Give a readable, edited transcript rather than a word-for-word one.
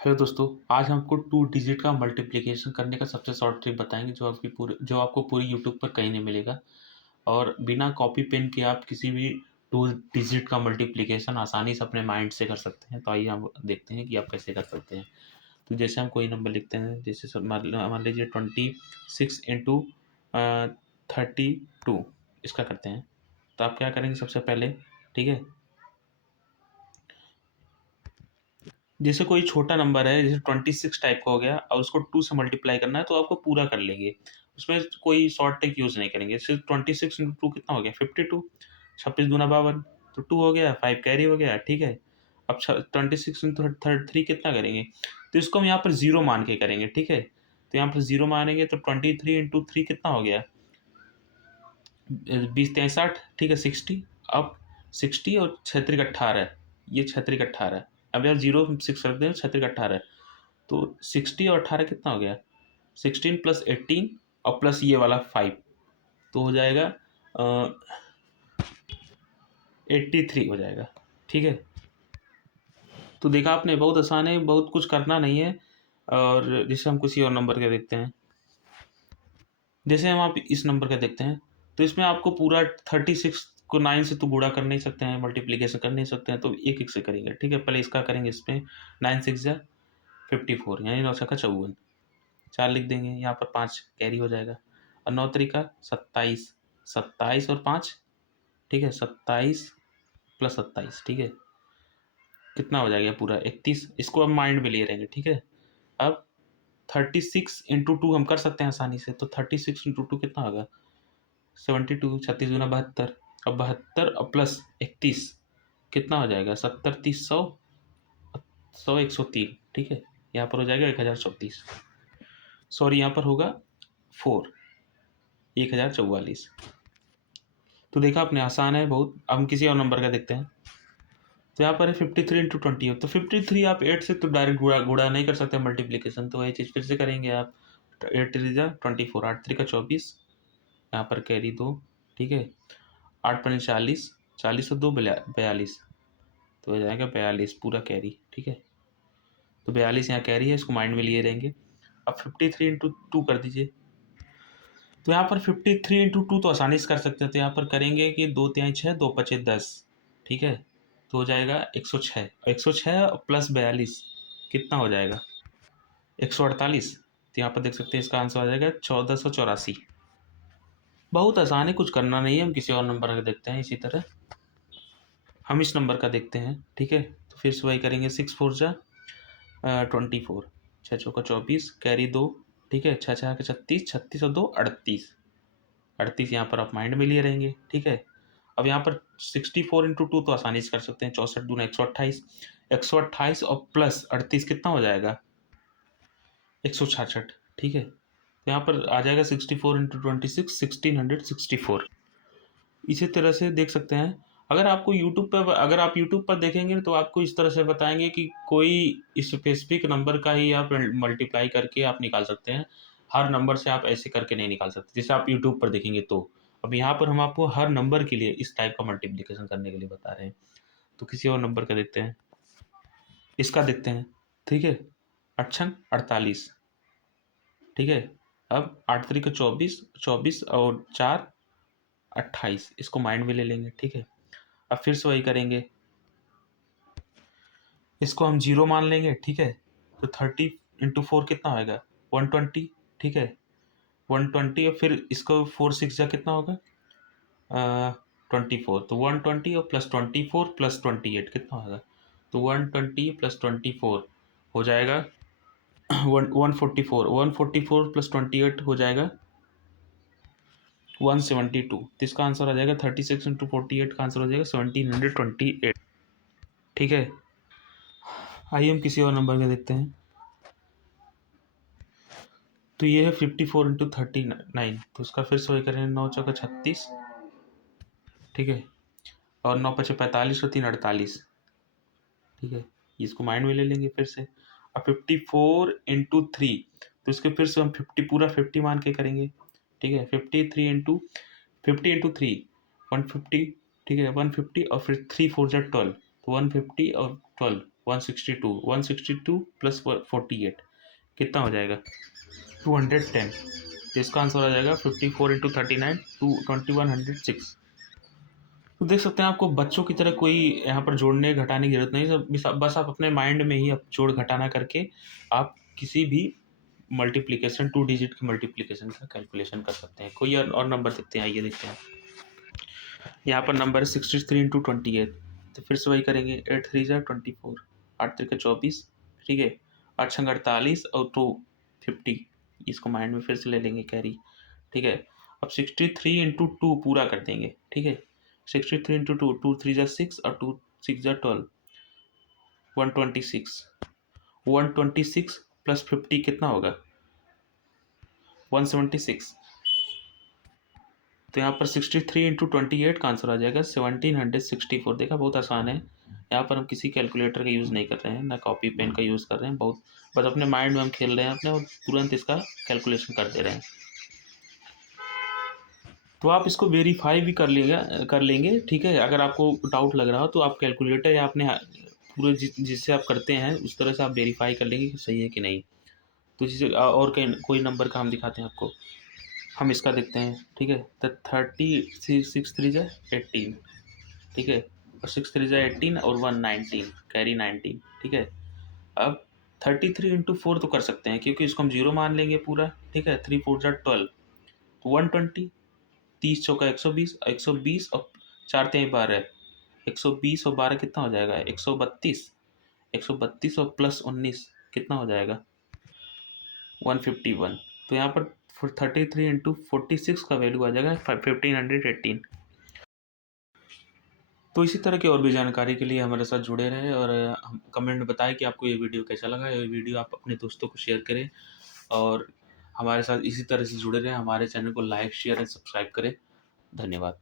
Hello दोस्तों, आज हम आपको 2 डिजिट का मल्टीप्लिकेशन करने का सबसे शॉर्ट ट्रिक बताएँगे जो आपको पूरी यूट्यूब पर कहीं नहीं मिलेगा और बिना कॉपी पेन के आप किसी भी 2 डिजिट का मल्टीप्लिकेशन आसानी से अपने माइंड से कर सकते हैं। तो आइए हम देखते हैं कि आप कैसे कर सकते हैं। तो जैसे हम कोई नंबर लिखते हैं, जैसे मान लीजिए 26 इंटू 32 इसका करते हैं। तो आप क्या करेंगे सबसे पहले, ठीक है? जैसे कोई छोटा नंबर है, जैसे 26 टाइप का हो गया और उसको 2 से मल्टीप्लाई करना है तो आपको पूरा कर लेंगे। उसमें कोई शॉर्ट ट्रिक यूज़ नहीं करेंगे। सिर्फ 26 इंटू 2 कितना हो गया? 52। 26 दूना 52, तो 2 हो गया, 5 कैरी हो गया, ठीक है? अब 26 इंटू 3 कितना करेंगे? तो इसको हम यहाँ पर 0 मान के करेंगे, ठीक है? तो यहाँ पर 0 मानेंगे तो 23 इंटू 3 कितना हो गया? 20 तियाँ 60, ठीक है, 60। अब 60 और 6 त्रिक 18, ये 6 त्रिक 18। अब यार 0 6 रख दें, 6 त्रिक 18, तो 60 और 18 कितना हो गया? 16 प्लस 18 और प्लस ये वाला 5, तो हो जाएगा 83 हो जाएगा, ठीक है? तो देखा आपने, बहुत आसान है, बहुत कुछ करना नहीं है। और जैसे हम किसी और नंबर का देखते हैं, जैसे हम आप इस नंबर का देखते हैं, तो इसमें आपको पूरा 36 को 9 से तो गुणा कर नहीं सकते हैं, मल्टीप्लिकेशन कर नहीं सकते हैं, तो एक एक से करेंगे, ठीक है? पहले इसका करेंगे, इसमें 9 6 जा 54, यानी 9 छक्का 54, 4 लिख देंगे, यहाँ पर 5 कैरी हो जाएगा और 9 तरीका 27, 27 और 5, ठीक है? 27 प्लस 27, ठीक है? कितना हो जाएगा पूरा? 31। इसको हम माइंड में लिए रहेंगे, ठीक है? अब 36 इंटू 2 हम कर सकते हैं आसानी से, तो 36 इंटू 2 कितना होगा? 72, 36 दूना 72, अब 72 और प्लस 31 कितना हो जाएगा? 70 30 100, 100 103, ठीक है? यहाँ पर हो जाएगा 1034, सॉरी यहाँ पर होगा 4, 1044। तो देखा आपने, आसान है बहुत। अब हम किसी और नंबर का देखते हैं, तो यहाँ पर है 53 इंटू 20, तो 53 आप 8 से तो डायरेक्ट गुणा गुणा नहीं कर सकते मल्टीप्लिकेशन, तो वही चीज़ फिर से करेंगे आप। 8 त्रिजा 24, 8 त्रिका 24, यहाँ पर कैरी 2, ठीक है? 8 पन्ने 40, 40 और 2 42, तो हो जाएगा 42 पूरा कैरी, ठीक है? तो 42 यहाँ कैरी है, इसको माइंड में लिए रहेंगे। अब 53 इंटू 2 कर दीजिए, तो यहाँ पर 53 इंटू 2 तो आसानी से कर सकते हैं, तो यहाँ पर करेंगे कि 2 तिहाई 6, 2 पचे 10, ठीक है? तो हो जाएगा 106, 106 प्लस 42 कितना हो जाएगा? 148। तो यहाँ पर देख सकते हैं, इसका आंसर आ जाएगा 1484। बहुत आसान है, कुछ करना नहीं है। हम किसी और नंबर का देखते हैं। इसी तरह हम इस नंबर का देखते हैं, ठीक है? तो फिर से वही करेंगे, 6 4 जा 24, 6 चौका 24, कैरी 2, ठीक है? 6 6 के 36, 36 और 2 38, 38 यहाँ पर आप माइंड में लिए रहेंगे, ठीक है? अब यहाँ पर 64 इंटू 2 तो आसानी से कर सकते हैं, 64 दूना 128, 128 और प्लस 38 कितना हो जाएगा? 166, ठीक है? तो यहाँ पर आ जाएगा 64 इंटू 26, 1664। इसी तरह से देख सकते हैं। अगर आप यूट्यूब पर देखेंगे तो आपको इस तरह से बताएंगे कि कोई स्पेसिफिक नंबर का ही आप मल्टीप्लाई करके आप निकाल सकते हैं। हर नंबर से आप ऐसे करके नहीं निकाल सकते, जैसे आप यूट्यूब पर देखेंगे तो। अब यहाँ पर हम आपको हर नंबर के लिए इस टाइप का मल्टीप्लिकेशन करने के लिए बता रहे हैं। तो किसी और नंबर का देखते हैं, इसका देखते हैं, ठीक है? 8 48, ठीक है? अब 8 तरीके 24, 24 और 4 28, इसको माइंड में ले लेंगे, ठीक है? अब फिर से वही करेंगे, इसको हम 0 मान लेंगे, ठीक है? तो 30 इंटू 4 कितना होएगा? 120, ठीक है? 120 और फिर इसको 4 6 जा कितना होगा? 24, तो 120 और प्लस 24 प्लस 28 कितना होगा? तो 120 प्लस 24 हो जाएगा 144, 144 प्लस 28 हो जाएगा 172। तो इसका आंसर आ जाएगा 36 इंटू 48 का आंसर हो जाएगा 1728, ठीक है? आइए हम किसी और नंबर का देखते हैं। तो ये है 54 इंटू 39, तो उसका फिर से वही करेंगे, 9 चौका 36, ठीक है? और 9 पचे 45 और 3 48, ठीक है? इसको माइंड में ले लेंगे फिर से। अब 54 इंटू 3, तो इसके फिर से हम 50 पूरा 50 मान के करेंगे, ठीक है? 53 इंटू 50 इंटू 3 150, ठीक है? 150 और फिर 3 4 जा 12, तो 150 और 12 162 प्लस 48 कितना हो जाएगा? 210। तो इसका आंसर आ जाएगा 54 इंटू 39 2106। तो देख सकते हैं आपको बच्चों की तरह कोई यहाँ पर जोड़ने घटाने की जरूरत नहीं, बस आप अपने माइंड में ही आप जोड़ घटाना करके आप किसी भी मल्टीप्लिकेशन 2 डिजिट की मल्टीप्लिकेशन का कैलकुलेशन कर सकते हैं। कोई और नंबर देखते हैं, आइए देखते हैं। यहाँ पर नंबर है 63 इंटू 28। तो फिर से वही करेंगे, 8 3 जा 24, 8 3 24, ठीक है, 8 छंग 48 और 2 50। इसको माइंड में फिर से ले लेंगे कैरी, ठीक है। अब 63 इंटू 2 पूरा कर देंगे, ठीक है। 63 इंटू 2, 2 3 जा 6 और 2 6 जा 12, 126। 126 प्लस 50 कितना होगा? 176। तो यहाँ पर 63 इंटू 28 का आंसर आ जाएगा 1764। देखा, बहुत आसान है। यहाँ पर हम किसी कैलकुलेटर का यूज़ नहीं कर रहे हैं, ना कॉपी पेन का यूज़ कर रहे हैं, बहुत बस अपने माइंड में हम खेल रहे हैं अपने, और तुरंत इसका कैलकुलेशन कर दे रहे हैं। तो आप इसको वेरीफाई भी कर लेंगे, ठीक है। अगर आपको डाउट लग रहा हो तो आप कैलकुलेटर या अपने पूरे जिससे आप करते हैं उस तरह से आप वेरीफाई कर लेंगे कि सही है कि नहीं। तो जिसे और कोई नंबर का हम दिखाते हैं आपको। हम इसका देखते हैं, ठीक है। तो 6 3 जा 18, ठीक है, और 6 3 जा 18 और 1 19, कैरी 19, ठीक है। अब 33 इंटू 4 तो कर सकते हैं क्योंकि इसको हम जीरो मान लेंगे पूरा, ठीक है। 3 4 जा 12, 120, 30 चौका 120, 120 और 4 3 12, 120 और 12 कितना हो जाएगा? 132, 132 और प्लस 19 कितना हो जाएगा? 151। तो यहाँ पर 33 इंटू 46 का वैल्यू आ जाएगा 1518। तो इसी तरह की और भी जानकारी के लिए हमारे साथ जुड़े रहें, और कमेंट में बताएं कि आपको ये वीडियो कैसा लगा। ये वीडियो आप अपने दोस्तों को शेयर करें, और हमारे साथ इसी तरह से जुड़े रहें। हमारे चैनल को लाइक, शेयर एंड सब्सक्राइब करें। धन्यवाद।